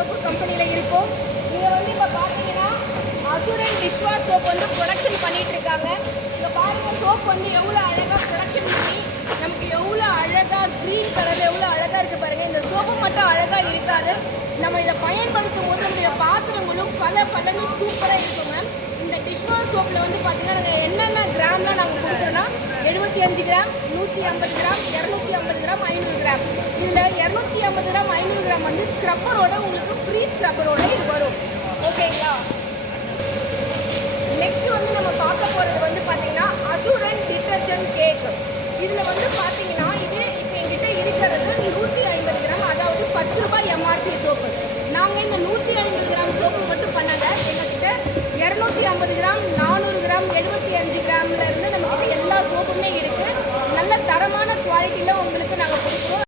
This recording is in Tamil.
சோப்பு கம்பெனியில் இருக்கும். இங்கே வந்து இப்போ பார்த்தீங்கன்னா அசுரன் டிஷ்வாஷ் சோப் வந்து ப்ரொடக்ஷன் பண்ணிகிட்டு இருக்காங்க. இங்கே பாருங்கள் சோப் வந்து எவ்வளோ அழகாக ப்ரொடக்ஷன் பண்ணி நமக்கு எவ்வளோ அழகாக க்ரீன் கலரில் எவ்வளோ அழகாக இருக்குது பாருங்கள். இந்த சோப்பு மட்டும் அழகாக இருக்காது, நம்ம இதை பயன்படுத்தும் போது நம்முடைய பாத்திரங்களும் பலன்னு சூப்பராக இருக்குங்க. இந்த டிஷ்வாஷ் சோப்பில் வந்து பார்த்தீங்கன்னா நாங்கள் என்னென்ன கிராம்லாம் நாங்கள் கொடுக்குறோன்னா 75 கிராம், 150 கிராம், 250 கிராம், 500 கிராம். இதில் 250 கிராம் 500 கிராம் வந்து ஸ்க்ரப்பரோட உங்களுக்கு ஃப்ரீ ஸ்க்ரப்பரோட இது வரும். ஓகேங்களா? நெக்ஸ்ட் வந்து நம்ம பார்க்க போகிறது வந்து பார்த்தீங்கன்னா அசுரன் டிட்டர்ஜென்ட் கேக். இதில் வந்து பார்த்தீங்கன்னா இது இப்போ எங்கிட்ட இருக்கிறது 150 கிராம், அதாவது 10 ரூபாய் எம்ஆர்பி சோப்பு. நாங்கள் இந்த 150 கிராம் சோப்பு மட்டும் பண்ணலை, எங்ககிட்ட 250 கிராம், 400 கிராம், 75 கிராம்ல இருந்து நம்மகிட்ட எல்லா சோப்புமே இருக்குது. நல்ல தரமான குவாலிட்டியில் உங்களுக்கு